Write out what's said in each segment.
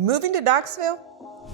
Moving to Knoxville,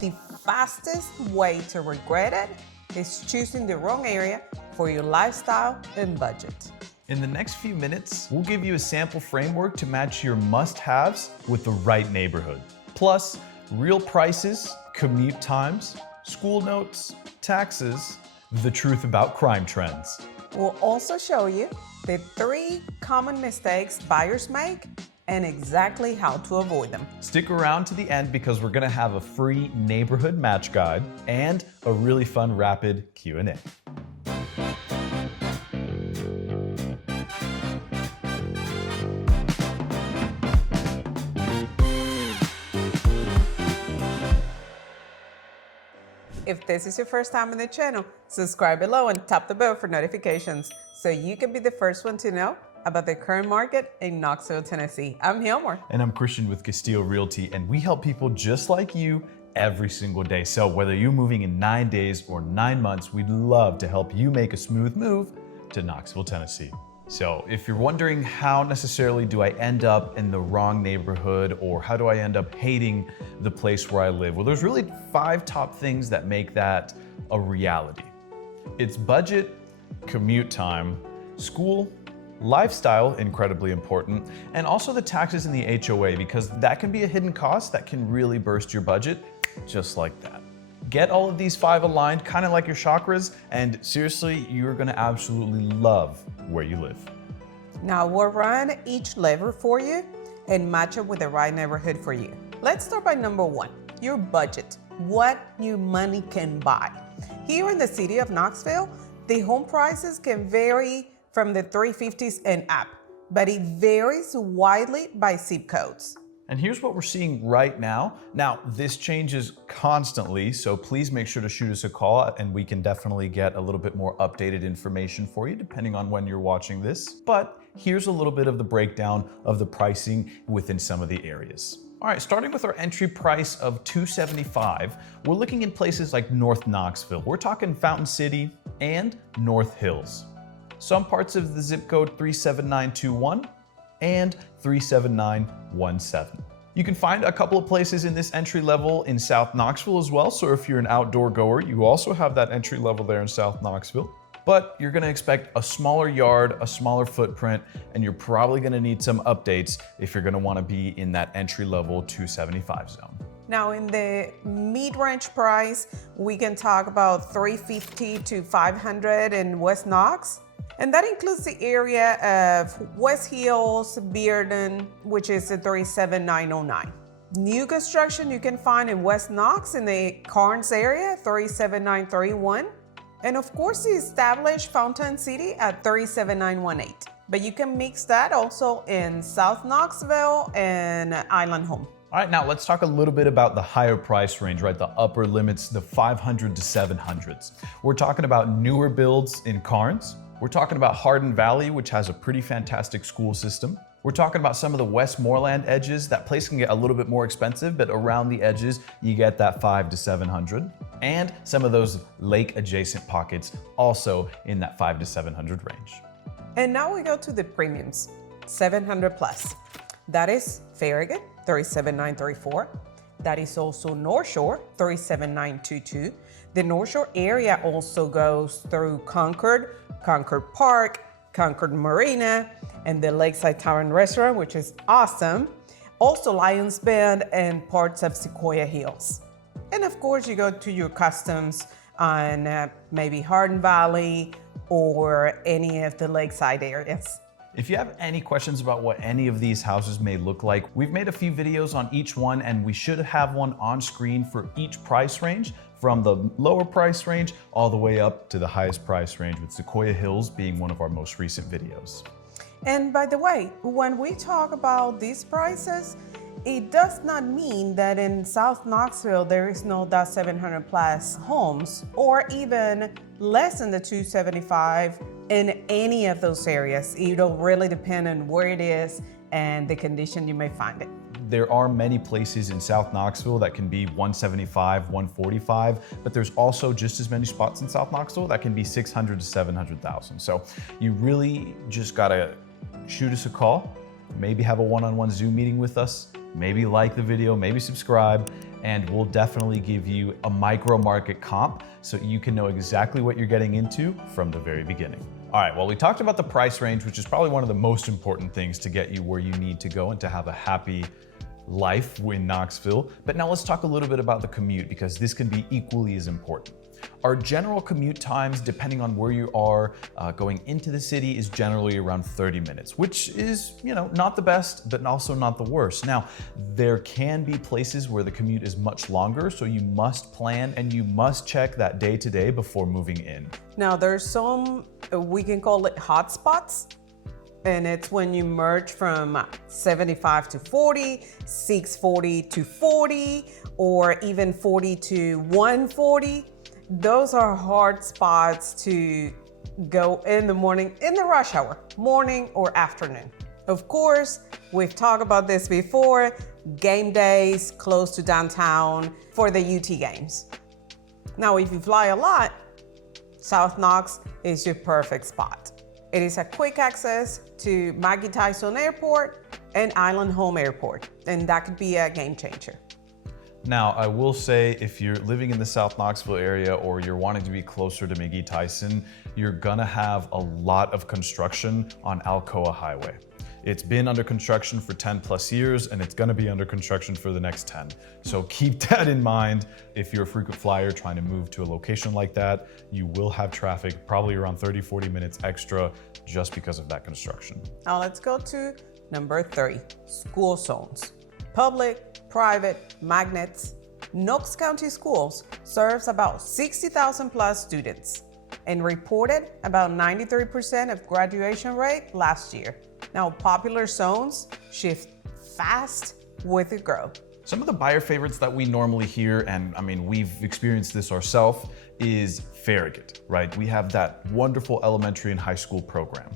the fastest way to regret it is choosing the wrong area for your lifestyle and budget. In the next few minutes, we'll give you a sample framework to match your must-haves with the right neighborhood. Plus, real prices, commute times, school notes, taxes, the truth about crime trends. We'll also show you the 3 common mistakes buyers make and exactly how to avoid them. Stick around to the end because we're gonna have a free neighborhood match guide and a really fun rapid Q&A. If this is your first time on the channel, subscribe below and tap the bell for notifications so you can be the first one to know about the current market in Knoxville, Tennessee. I'm Hilmar. And I'm Christian with Castillo Realty, and we help people just like you every single day. So whether you're moving in 9 days or 9 months, we'd love to help you make a smooth move to Knoxville, Tennessee. So if you're wondering how necessarily do I end up in the wrong neighborhood or how do I end up hating the place where I live? Well, there's really 5 top things that make that a reality. It's budget, commute time, school, lifestyle, incredibly important, and also the taxes in the HOA, because that can be a hidden cost that can really burst your budget just like that. Get all of these 5 aligned, kind of like your chakras, and seriously, you're gonna absolutely love where you live. Now we'll run each lever for you and match it with the right neighborhood for you. Let's start by number 1, your budget, what your money can buy. Here in the city of Knoxville, the home prices can vary from the 350s and up, but it varies widely by zip codes. And here's what we're seeing right now. Now, this changes constantly, so please make sure to shoot us a call and we can definitely get a little bit more updated information for you depending on when you're watching this. But here's a little bit of the breakdown of the pricing within some of the areas. All right, starting with our entry price of $275, we're looking in places like North Knoxville. We're talking Fountain City and North Hills. Some parts of the zip code 37921 and 37917. You can find a couple of places in this entry level in South Knoxville as well. So if you're an outdoor goer, you also have that entry level there in South Knoxville. But you're gonna expect a smaller yard, a smaller footprint, and you're probably gonna need some updates if you're gonna wanna be in that entry level 275 zone. Now in the mid-range price, we can talk about 350 to 500 in West Knox. And that includes the area of West Hills, Bearden, which is the 37909. New construction you can find in West Knox in the Carnes area, 37931. And of course, the established Fountain City at 37918. But you can mix that also in South Knoxville and Island Home. All right, now let's talk a little bit about the higher price range, right? The upper limits, the 500 to 700s. We're talking about newer builds in Carnes. We're talking about Hardin Valley, which has a pretty fantastic school system. We're talking about some of the Westmoreland edges. That place can get a little bit more expensive, but around the edges, you get that 500 to 700. And some of those lake adjacent pockets also in that 500 to 700 range. And now we go to the premiums, 700 plus. That is Farragut, 37934. That is also North Shore, 37922. The North Shore area also goes through Concord, Concord Park, Concord Marina, and the Lakeside Tavern Restaurant, which is awesome. Also Lions Bend and parts of Sequoia Hills. And of course, you go to your customs on maybe Hardin Valley or any of the lakeside areas. If you have any questions about what any of these houses may look like, we've made a few videos on each one, and we should have one on screen for each price range, from the lower price range all the way up to the highest price range, with Sequoia Hills being one of our most recent videos. And by the way, when we talk about these prices, it does not mean that in South Knoxville there is no that 700 plus homes, or even less than the 275 in any of those areas. It'll really depend on where it is and the condition you may find it. There are many places in South Knoxville that can be 175, 145, but there's also just as many spots in South Knoxville that can be 600 to 700,000. So you really just gotta shoot us a call, maybe have a one-on-one Zoom meeting with us, maybe like the video, maybe subscribe, and we'll definitely give you a micro market comp so you can know exactly what you're getting into from the very beginning. All right, well, we talked about the price range, which is probably one of the most important things to get you where you need to go and to have a happy life in Knoxville. But now let's talk a little bit about the commute, because this can be equally as important. Our general commute times, depending on where you are going into the city, is generally around 30 minutes, which is, not the best, but also not the worst. Now, there can be places where the commute is much longer, so you must plan and you must check that day to day before moving in. Now, there's some, we can call it hotspots. And it's when you merge from 75 to 40, 640 to 40, or even 40 to 140. Those are hard spots to go in the morning, in the rush hour, morning or afternoon. Of course, we've talked about this before, game days close to downtown for the UT games. Now, if you fly a lot, South Knox is your perfect spot. It is a quick access to Maggie Tyson Airport and Island Home Airport, and that could be a game changer. Now, I will say, if you're living in the South Knoxville area or you're wanting to be closer to McGee Tyson, you're gonna have a lot of construction on Alcoa Highway. It's been under construction for 10 plus years, and it's gonna be under construction for the next 10. So keep that in mind. If you're a frequent flyer trying to move to a location like that, you will have traffic, probably around 30, 40 minutes extra just because of that construction. Now let's go to number 3, school zones. Public, private, magnets. Knox County Schools serves about 60,000 plus students and reported about 93% of graduation rate last year. Now, popular zones shift fast with the growth. Some of the buyer favorites that we normally hear, and we've experienced this ourselves, is Farragut, right? We have that wonderful elementary and high school program.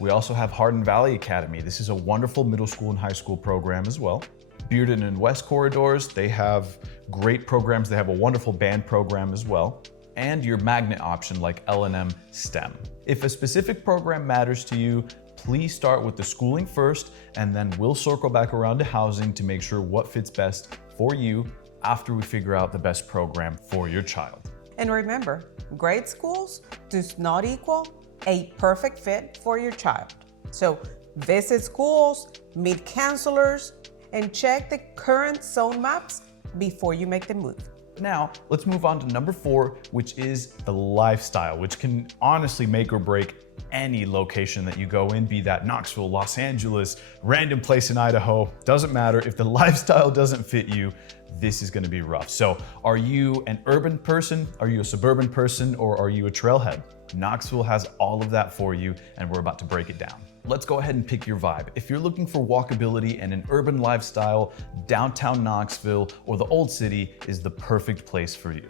We also have Hardin Valley Academy. This is a wonderful middle school and high school program as well. Bearden and West corridors, they have great programs. They have a wonderful band program as well. And your magnet option like L&M STEM. If a specific program matters to you, please start with the schooling first, and then we'll circle back around to housing to make sure what fits best for you after we figure out the best program for your child. And remember, great schools does not equal a perfect fit for your child. So visit schools, meet counselors, and check the current zone maps before you make the move. Now, let's move on to number 4, which is the lifestyle, which can honestly make or break any location that you go in, be that Knoxville, Los Angeles, random place in Idaho, doesn't matter. If the lifestyle doesn't fit you, this is gonna be rough. So are you an urban person? Are you a suburban person? Or are you a trailhead? Knoxville has all of that for you, and we're about to break it down. Let's go ahead and pick your vibe. If you're looking for walkability and an urban lifestyle, downtown Knoxville or the Old City is the perfect place for you.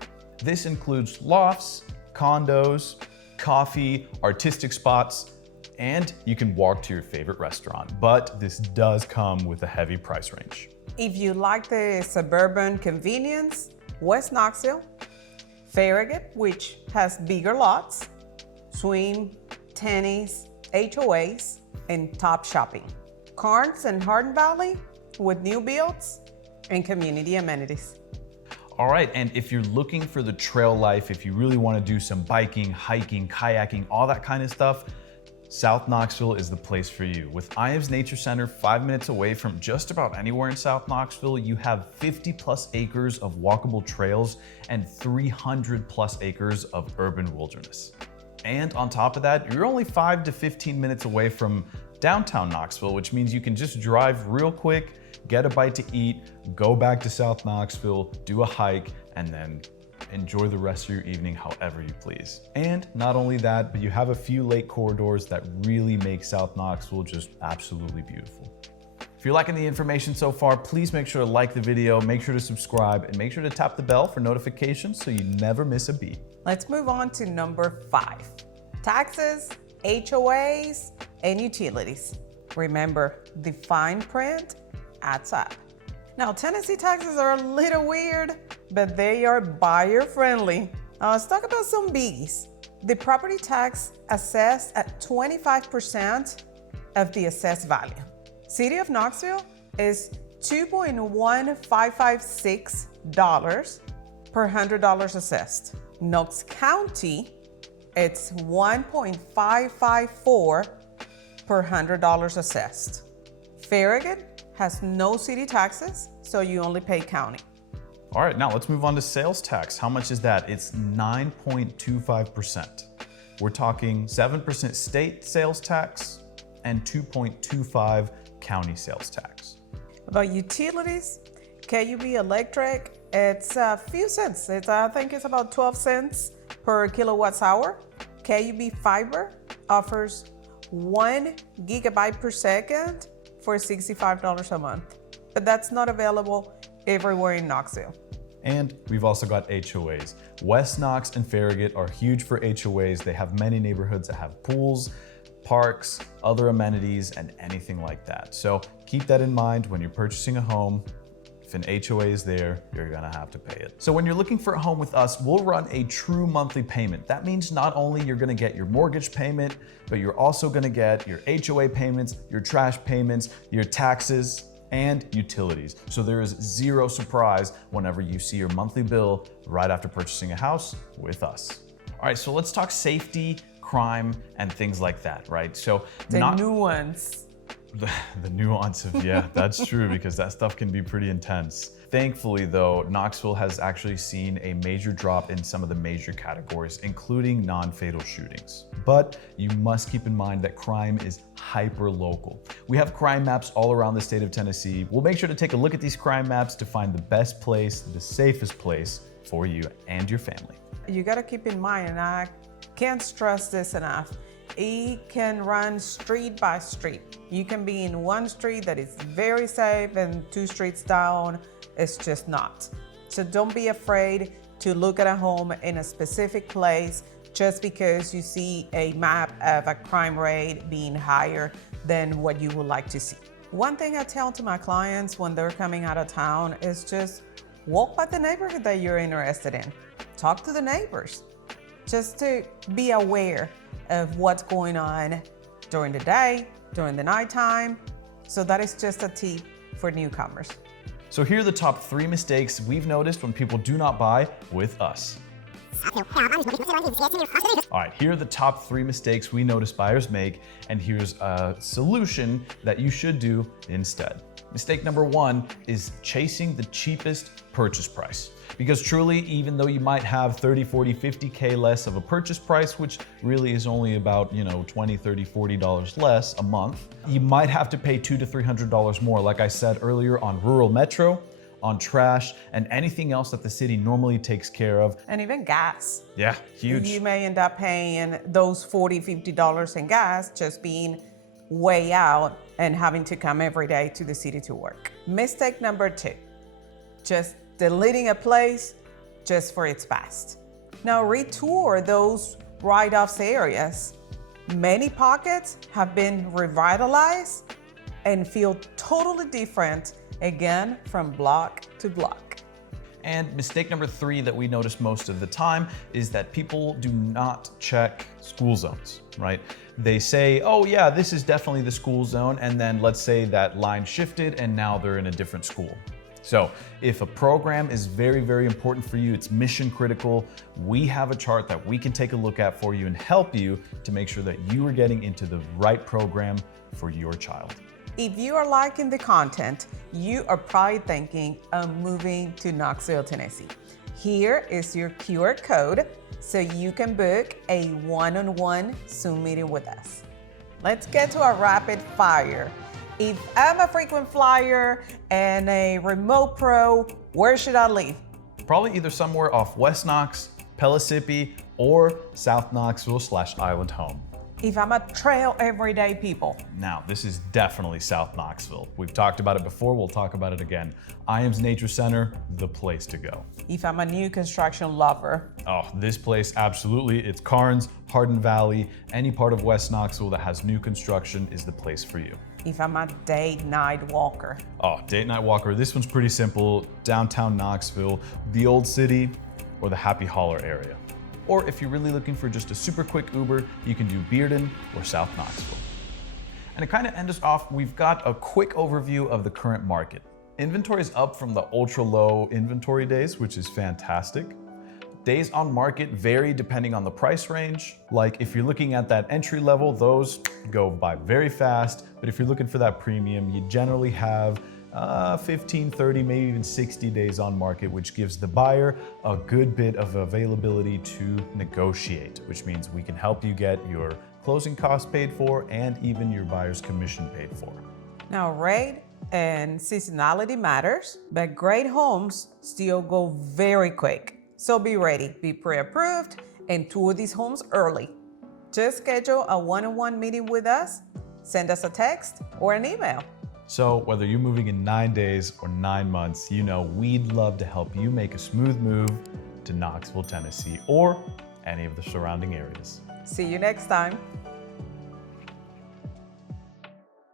This includes lofts, condos, coffee, artistic spots, and you can walk to your favorite restaurant. But this does come with a heavy price range. If you like the suburban convenience, West Knoxville, Farragut, which has bigger lots, swim, tennis, HOAs, and top shopping. Carnes and Hardin Valley with new builds and community amenities. All right, and if you're looking for the trail life, if you really want to do some biking, hiking, kayaking, all that kind of stuff, South Knoxville is the place for you. With Ives Nature Center 5 minutes away from just about anywhere in South Knoxville, you have 50 plus acres of walkable trails and 300 plus acres of urban wilderness. And on top of that, you're only 5 to 15 minutes away from downtown Knoxville, which means you can just drive real quick, get a bite to eat, go back to South Knoxville, do a hike, and then enjoy the rest of your evening however you please. And not only that, but you have a few lake corridors that really make South Knoxville just absolutely beautiful. If you're liking the information so far, please make sure to like the video, make sure to subscribe, and make sure to tap the bell for notifications so you never miss a beat. Let's move on to number 5. Taxes, HOAs, and utilities. Remember, the fine print adds up. Now, Tennessee taxes are a little weird, but they are buyer friendly. Now, let's talk about some biggies. The property tax assessed at 25% of the assessed value. City of Knoxville is $2.1556 per $100 assessed. Knox County, it's $1.554 per $100 assessed. Farragut has no city taxes, so you only pay county. All right, now let's move on to sales tax. How much is that? It's 9.25%. We're talking 7% state sales tax and 2.25 county sales tax. About utilities, KUB Electric, it's a few cents. I think it's about 12 cents per kilowatts hour. KUB Fiber offers 1 gigabyte per second for $65 a month. But that's not available everywhere in Knoxville. And we've also got HOAs. West Knox and Farragut are huge for HOAs. They have many neighborhoods that have pools, parks, other amenities, and anything like that. So keep that in mind when you're purchasing a home. If an HOA is there, you're gonna have to pay it. So when you're looking for a home with us, we'll run a true monthly payment. That means not only you're gonna get your mortgage payment, but you're also gonna get your HOA payments, your trash payments, your taxes, and utilities. So there is zero surprise whenever you see your monthly bill right after purchasing a house with us. All right, so let's talk safety, crime, and things like that, right? So The nuance. The nuance of, yeah, that's true, because that stuff can be pretty intense. Thankfully though, Knoxville has actually seen a major drop in some of the major categories, including non-fatal shootings. But you must keep in mind that crime is hyper-local. We have crime maps all around the state of Tennessee. We'll make sure to take a look at these crime maps to find the best place, the safest place for you and your family. You gotta keep in mind, and I can't stress this enough, it can run street by street. You can be in one street that is very safe and 2 streets down, it's just not. So don't be afraid to look at a home in a specific place just because you see a map of a crime rate being higher than what you would like to see. One thing I tell to my clients when they're coming out of town is just walk by the neighborhood that you're interested in. Talk to the neighbors, just to be aware of what's going on during the day, during the nighttime. So that is just a tip for newcomers. So here are the top 3 mistakes we've noticed when people do not buy with us. All right, here are the top 3 mistakes we notice buyers make, and here's a solution that you should do instead. Mistake number 1 is chasing the cheapest purchase price. Because truly, even though you might have 30, 40, 50K less of a purchase price, which really is only about, $20, $30, $40 less a month, you might have to pay $200 to $300 more, like I said earlier, on rural metro, on trash, and anything else that the city normally takes care of. And even gas. Yeah, huge. You may end up paying those $40, $50 in gas just being way out and having to come every day to the city to work. Mistake number 2, just deleting a place just for its past. Now retour those write-offs areas. Many pockets have been revitalized and feel totally different again from block to block. And mistake number 3 that we notice most of the time is that people do not check school zones, right? They say, oh yeah, this is definitely the school zone, and then let's say that line shifted and now they're in a different school. So if a program is very, very important for you, it's mission critical, we have a chart that we can take a look at for you and help you to make sure that you are getting into the right program for your child. If you are liking the content, you are probably thinking of moving to Knoxville, Tennessee. Here is your QR code so you can book a one-on-one Zoom meeting with us. Let's get to a rapid fire. If I'm a frequent flyer and a remote pro, where should I live? Probably either somewhere off West Knox, Pellissippi, or South Knoxville/Island Home. If I'm a trail everyday people. Now, this is definitely South Knoxville. We've talked about it before, we'll talk about it again. Iams Nature Center, the place to go. If I'm a new construction lover. Oh, this place, absolutely. It's Carnes, Hardin Valley, any part of West Knoxville that has new construction is the place for you. If I'm a date night walker. Oh, date night walker, this one's pretty simple. Downtown Knoxville, the Old City, or the Happy Holler area. Or if you're really looking for just a super quick Uber, you can do Bearden or South Knoxville. And to kind of end us off, we've got a quick overview of the current market. Inventory is up from the ultra low inventory days, which is fantastic. Days on market vary depending on the price range. Like if you're looking at that entry level, those go by very fast. But if you're looking for that premium, you generally have 15, 30, maybe even 60 days on market, which gives the buyer a good bit of availability to negotiate, which means we can help you get your closing costs paid for and even your buyer's commission paid for. Now, rate and seasonality matters, but great homes still go very quick. So be ready, be pre-approved, and tour these homes early. Just schedule a one-on-one meeting with us, send us a text or an email. So whether you're moving in 9 days or 9 months, you know we'd love to help you make a smooth move to Knoxville, Tennessee, or any of the surrounding areas. See you next time.